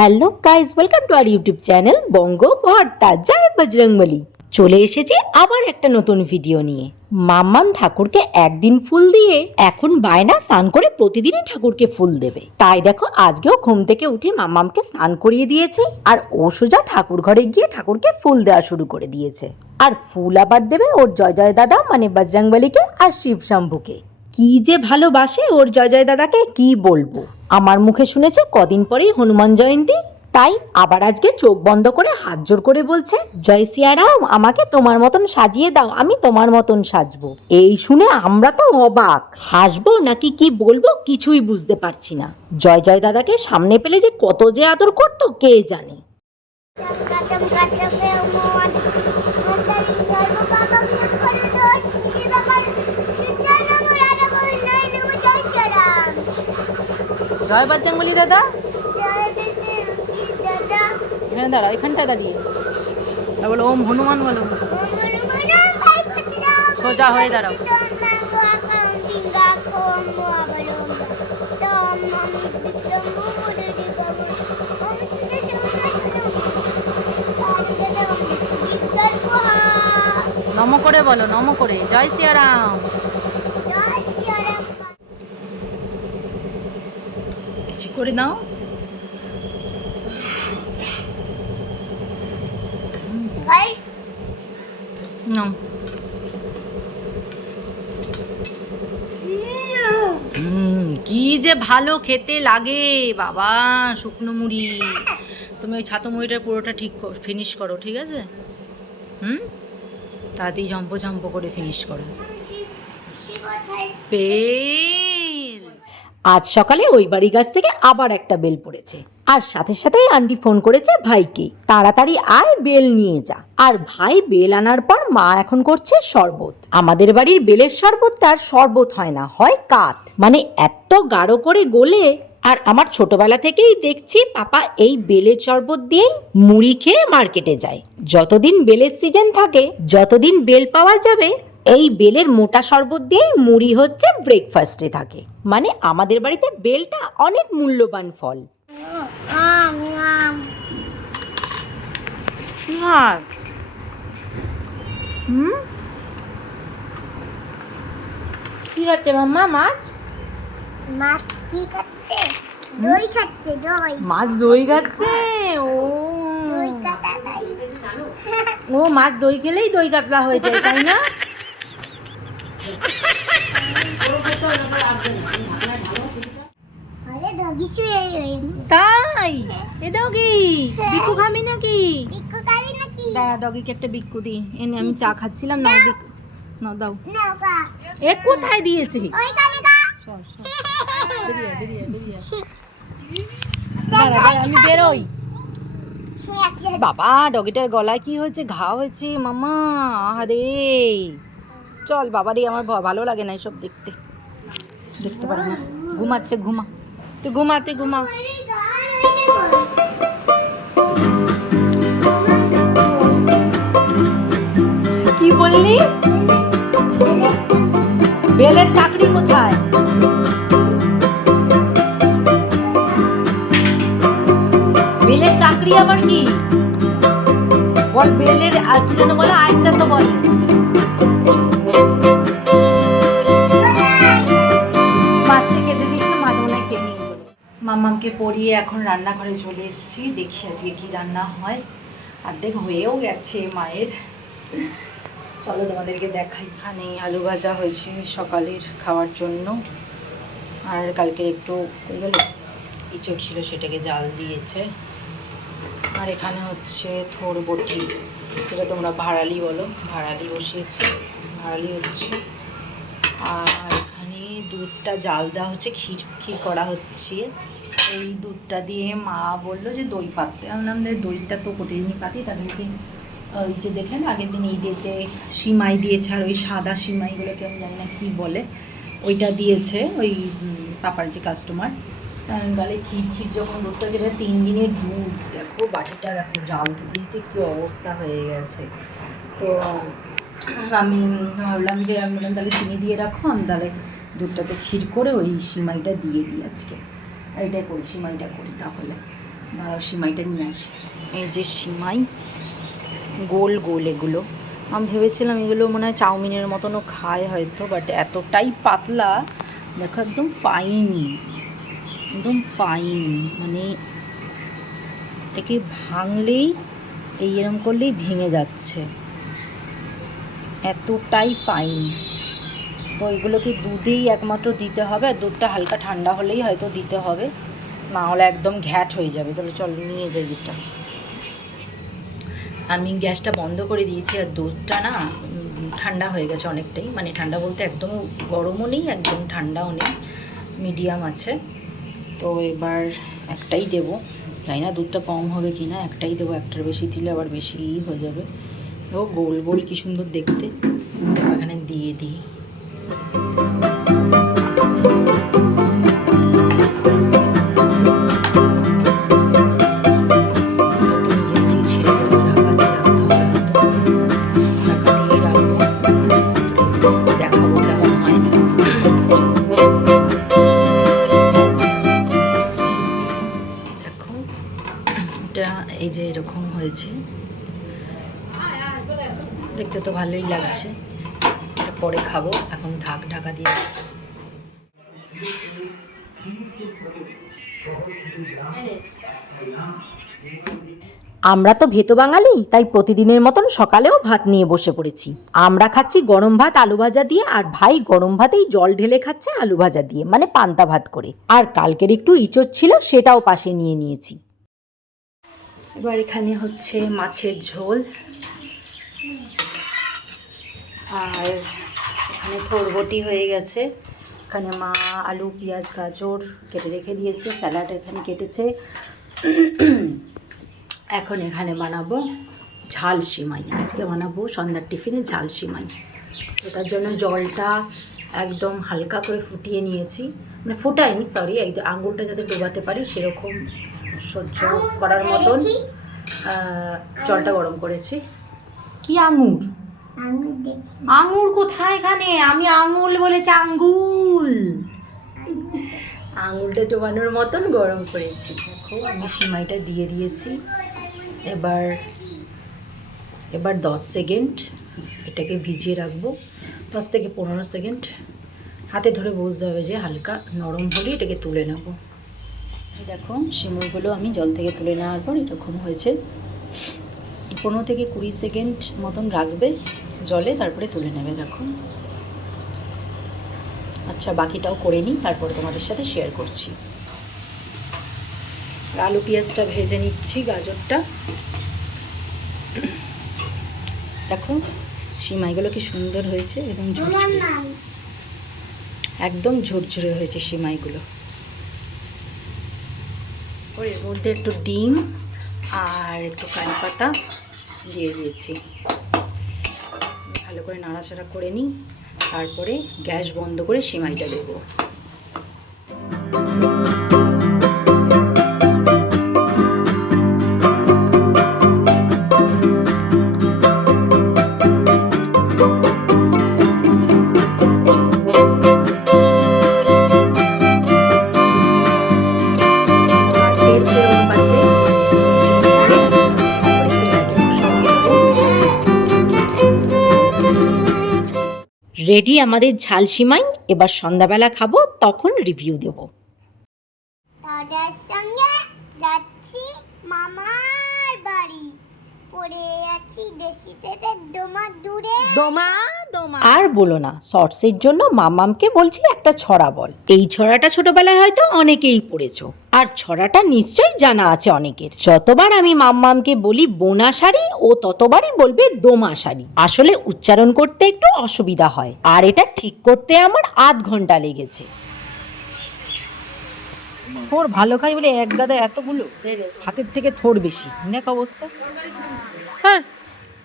Hello guys welcome to our YouTube channel Banga Bharta জয় বজরংবলী চলে এসেছি আবার একটা নতুন ভিডিও নিয়ে। মাম্মাম ঠাকুরকে একদিন ফুল দিয়ে এখন বায়না স্নান করে প্রতিদিনই ঠাকুরকে ফুল দেবে। তাই দেখো, আজকেও ঘুম থেকে উঠে মাম্মামকে স্নান করিয়ে দিয়েছে আর ও সোজা ঠাকুর ঘরে গিয়ে ঠাকুরকে ফুল দেওয়া শুরু করে দিয়েছে। আর ফুল আবার দেবে ওর জয় জয় দাদা মানে বজরংবলীকে আর শিব শম্ভুকে। কি যে ভালোবাসে ওর জয় জয় দাদাকে কি বলব? আমার মুখে শুনেছে কদিন পরেই হনুমান জয়ন্তী, তাই আবার আজকে চোখ বন্ধ করে হাত জোর করে বলছে, জয় সিয়ারাম, আমাকে তোমার মতন সাজিয়ে দাও, আমি তোমার মতন সাজবো। এই শুনে আমরা তো অবাক। হাসবো নাকি কি বলব কিছুই বুঝতে পারছি না। জয় জয় দাদাকে সামনে পেলে যে কত যে আদর করতো, কে জানে? জয় বাচ্চাঙ্গুলি দাদা। এখানে দাঁড়াও, এখানটা দাঁড়িয়ে। বলো, ওম হনুমান বলো। সোজা হয়ে দাঁড়াও। নম করে বলো, নম করে। জয় সিয়ারাম। কিছু করে দাও নাও। কি যে ভালো খেতে লাগে বাবা শুকনো মুড়ি। তুমি ওই ছাতু মুড়িটা পুরোটা ঠিক ফিনিশ করো ঠিক আছে? হুম? তাড়াতাড়ি ঝম্প ঝম্প করে। ফিনিশ করো বেল আজ সকালে ওই বাড়ি গাছ থেকে আবার একটা বেল পড়েছে। আর সাথে সাথেই আন্টি ফোন করেছে ভাইকে। তাড়াতাড়ি আয়, বেল নিয়ে যা। আর ভাই বেল আনার পর মা এখন করছে শরবত। আমাদের বাড়ির বেলের শরবতটা আর শরবত হয় না, হয় কাত। মানে এত গাঢ় করে গোলে, আর আমার ছোটবেলা থেকেই দেখছি পাপা এই বেলের শরবত দিয়েই মুড়ি খেয়ে মার্কেটে যায়। যতদিন বেলের সিজন থাকে, যতদিন বেল পাওয়া যাবে এই বেলের মোটা শরবত দিয়েই মুড়ি হচ্ছে ব্রেকফাস্টে থাকে। মানে আমাদের বাড়িতে বেলটা অনেক মূল্যবান ফল। কি হচ্ছে মাম্মা মাছ? মাছ কি খাচ্ছে? দই খাচ্ছে দই। মাছ দই খাচ্ছে? ও। ও মাছ দই খেলেই দই কাতলা হয়ে যায় তাই না? তাই? এ ডগি বিকু খাবি নাকি? দাঁড়া ডগিকে একটা বিক্কু দি। এনে আমি চা খাচ্ছিলাম না বিক্কু না দাও। এ কোথায় দিয়েছে। দাঁড়া, আমি বেরোই। বাবা ডগিটার গলায় কি হয়েছে? ঘা হয়েছে মামা। আরে চল বাবারে আমার ভালো লাগে না এসব দেখতে। দেখতে পারি না ঘুমাচ্ছে, ঘুমা। তুই ঘুমা তুই ঘুমা। কি বললি? বেলের চাকরি কোথায়? বেলের চাকরি আবার কি? বল, বেলের আর কি বলে আইসা তো বল। মাম্মামকে পরিয়ে এখন রান্নাঘরে চলে এসেছি। দেখি আজকে কি রান্না হয়। অর্ধেক হয়েও গেছে মায়ের। চলো তোমাদেরকে দেখাই। এখানে আলু ভাজা হয়েছে সকালের খাওয়ার জন্য। আর কালকে একটু ইচড় ছিল সেটাকে জাল দিয়েছে। আর এখানে হচ্ছে থোর বটি। যেটা তোমরা ভাড়ালি বলো। ভাড়ালি বসিয়েছে। ভাড়ালি হচ্ছে। আর এখানে দুধটা জাল দেওয়া হচ্ছে। ক্ষীর ক্ষীর করা হচ্ছে। এই দুধটা দিয়ে মা বলল যে দই পাততে। আমি বললাম যে দইটা তো প্রতিদিনই পাতি, তাদেরকে ওই যে দেখলেন, আগের দিন ঈদেতে সিমাই দিয়েছে, আর ওই সাদা সিমাইগুলোকে আমি জানি না কী বলে, ওইটা দিয়েছে ওই পাপার যে কাস্টমার গালে ক্ষীর যখন দুধটা যেটা তিন দিনের দুধ, দেখো, বাটিটা, দেখো, জাল দিতে কী অবস্থা হয়ে গেছে। তো আমি ভাবলাম যে, আমি তাহলে চিনি দিয়ে রাখো, আমি তাহলে দুধটাতে ক্ষীর করে ওই সিমাইটা দিয়ে দিই আজকে। এটাই করি, সিমাইটা করি তাহলে। দাঁড়াও, সিমাইটা নিয়ে আসি। এই যে সিমাই, গোল গোল এগুলো। আমি ভেবেছিলাম এগুলো মনে হয় চাউমিনের মতনও খায় হয়তো বাট এতটাই পাতলা, দেখো, একদম ফাইন একদম ফাইন মানে একে ভাঙলেই, এই এরম করলেই ভেঙে যাচ্ছে। এতটাই ফাইন তো এগুলোকে দুধেই একমাত্র দিতে হবে, আর দুধটা হালকা ঠান্ডা হলেই হয়তো দিতে হবে। না হলে একদম ঘ্যাট হয়ে যাবে। তাহলে চল নিয়ে যাই দুধটা। আমি গ্যাসটা বন্ধ করে দিয়েছি, আর দুধটা না ঠান্ডা হয়ে গেছে অনেকটাই। মানে ঠান্ডা বলতে একদম গরমও নেই, একদম ঠান্ডাও নেই মিডিয়াম আছে। তো এবার একটাই দেবো। জানি না দুধটা কম হবে কি না একটাই দেবো। একটার বেশি দিলে আবার বেশিই হয়ে যাবে। ও গোল গোল কি সুন্দর দেখতে। এখানে দিয়ে দিই। এই যে এরকম হয়েছে। দেখতে তো ভালোই লাগছে। পরে খাব। এখন ঢাক ঢাকা দিয়ে আমরা তো ভেতো বাঙালি তাই প্রতিদিনের মতন সকালেও ভাত নিয়ে বসে পড়েছি। আমরা খাচ্ছি গরম ভাত আলু ভাজা দিয়ে আর ভাই গরম ভাতেই জল ঢেলে খাচ্ছে আলু ভাজা দিয়ে মানে পান্তা ভাত করে। আর কালকের একটু ইঁচড় ছিল সেটাও পাশে নিয়ে নিয়েছি। এবার এখানে হচ্ছে মাছের ঝোল। আর এখানে থোরবটি হয়ে গেছে। এখানে মা আলু, পেঁয়াজ, গাজর কেটে রেখে দিয়েছে, স্যালাড এখানে কেটেছে। এখন এখানে বানাবো ঝাল সিমাই। আজকে বানাবো সন্ধ্যার টিফিনে ঝাল সিমাই। তার জন্য জলটা একদম হালকা করে ফুটিয়ে নিয়েছি। মানে ফুটাইনি সরি যে আঙুলটা যাতে ডোবাতে পারি সেরকম সহ্য করার মতন জলটা গরম করেছি। কি আঙুর? আঙুর কোথায় এখানে? আমি আঙুল বলেছি আঙ্গুল আঙুলটা ডোবানোর মতন গরম করেছি। দেখো আমি সিমাইটা দিয়ে দিয়েছি। এবার এবার দশ সেকেন্ড এটাকে ভিজিয়ে রাখব। দশ থেকে পনেরো সেকেন্ড হাতে ধরে বুঝতে হবে যে হালকা নরম হলেই এটাকে তুলে নেব। দেখো সিমুরগুলো আমি জল থেকে তুলে নেওয়ার পর এরকম হয়েছে। পনেরো থেকে কুড়ি সেকেন্ড মতন রাখবে। জলে তারপরে তুলে নেবে, দেখো। আচ্ছা বাকিটাও করে নিই, তারপরে তোমাদের সাথে শেয়ার করছি। আলু পেঁয়াজটা ভেজে নিচ্ছি, গাজরটা। দেখো, সিমাইগুলো কি সুন্দর হয়েছে এবং একদম ঝুরঝুরে হয়েছে সিমাইগুলো। ওর মধ্যে একটু ডিম আর একটু কারি পাতা দিয়ে দিয়েছি। ভালো করে নাড়াচাড়া করে নিই। তারপরে গ্যাস বন্ধ করে সিমাইটা দেবো। রেডি আমাদের ঝাল সিমাই এবার সন্ধ্যাবেলা খাব তখন রিভিউ দেব। দাদার সঙ্গে যাচ্ছি মামার বাড়ি। পড়ে আছি দেশি থেকে ডোমা দূরে। দোমা দোমা? আর বলো না শর্টসের জন্য মামামকে বলছি একটা ছড়া বল। এই ছড়াটা ছোটবেলায় হয়তো অনেকেই পড়েছো আর ছড়াটা নিশ্চয়ই জানা আছে অনেকের। যতবার আমি মাম্মামকে বলি বোনা শাড়ি ও ততবারই বলবে দোমা শাড়ি। আসলে উচ্চারণ করতে একটু অসুবিধা হয় আর এটা ঠিক করতে আমার আধ ঘণ্টা লেগেছে। থোর ভালো খাই বলে এক গাদা এতগুলো? হাতের থেকে থোর বেশি। দেখ অবস্থা। হ্যাঁ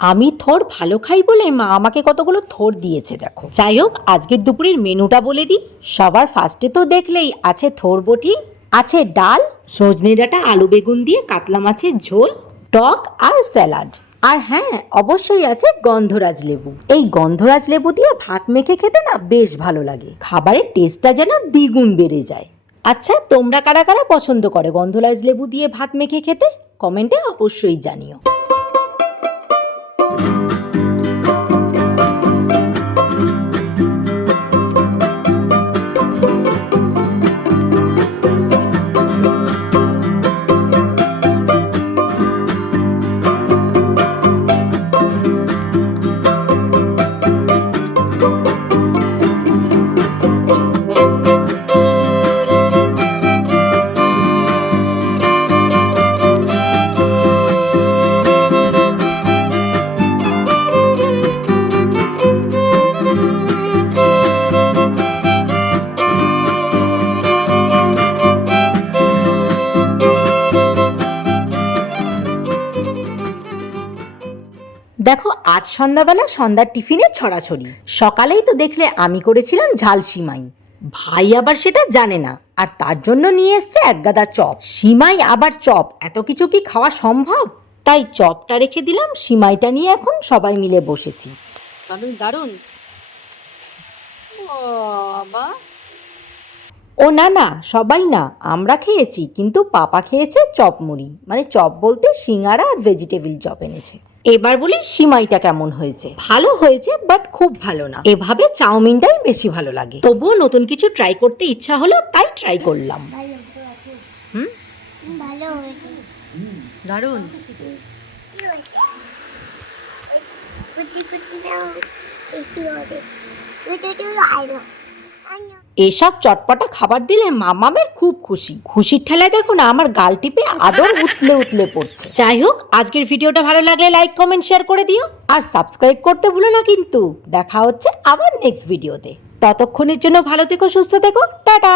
আমি থোর ভালো খাই বলে মা আমাকে কতগুলো থোর দিয়েছে, দেখো। যাই হোক আজকের দুপুরের মেনুটা বলে দিই। সবার ফার্স্টে তো দেখলেই আছে থোর বটি, আছে ডাল, সজনে ডাঁটা, আলু বেগুন দিয়ে কাতলা মাছের ঝোল, টক আর স্যালাড। আর হ্যাঁ অবশ্যই আছে গন্ধরাজ লেবু। এই গন্ধরাজ লেবু দিয়ে ভাত মেখে খেতে না বেশ ভালো লাগে। খাবারের টেস্টটা যেন দ্বিগুণ বেড়ে যায়। আচ্ছা তোমরা কারা কারা পছন্দ করে গন্ধরাজ লেবু দিয়ে ভাত মেখে খেতে? কমেন্টে অবশ্যই জানিও। সন্ধ্যাবেলা সন্ধ্যার টিফিনে ছড়াছড়ি। সকালেই তো দেখলে আমি করেছিলাম ঝাল সিমাই। ভাই আবার সেটা জানে না আর তার জন্য নিয়ে এসছে একগাদা চপ। সিমাই আবার চপ এত কিছু কি খাওয়া সম্ভব? তাই চপটা রেখে দিলাম সিমাইটা নিয়ে এখন সবাই মিলে বসেছি। দারুণ বাবা। ও না না সবাই না আমরা খেয়েছি কিন্তু পাপা খেয়েছে চপ মুড়ি। মানে চপ বলতে সিঙ্গারা আর ভেজিটেবিল চপ এনেছে। এবার বলি সিমাইটা কেমন হয়েছে? ভালো হয়েছে বাট খুব ভালো না। এভাবে চাউমিনটাই বেশি ভালো লাগে। তবুও নতুন কিছু ট্রাই করতে ইচ্ছা হলো তাই ট্রাই করলাম। হুম? কুচি কুচি নাও একটু আলো। এসব চটপটা খাবার দিলে মামামের খুব খুশি। খুশির ঠেলায় দেখো না আমার গাল টিপে আদর উতলে উতলে পড়ছে। যাই হোক, আজকের ভিডিওটা ভালো লাগলে লাইক কমেন্ট শেয়ার করে দিও। আর সাবস্ক্রাইব করতে ভুলো না কিন্তু। দেখা হচ্ছে আবার নেক্সট ভিডিওতে ততক্ষণের জন্য ভালো থেকো, সুস্থ থেকো। টাটা!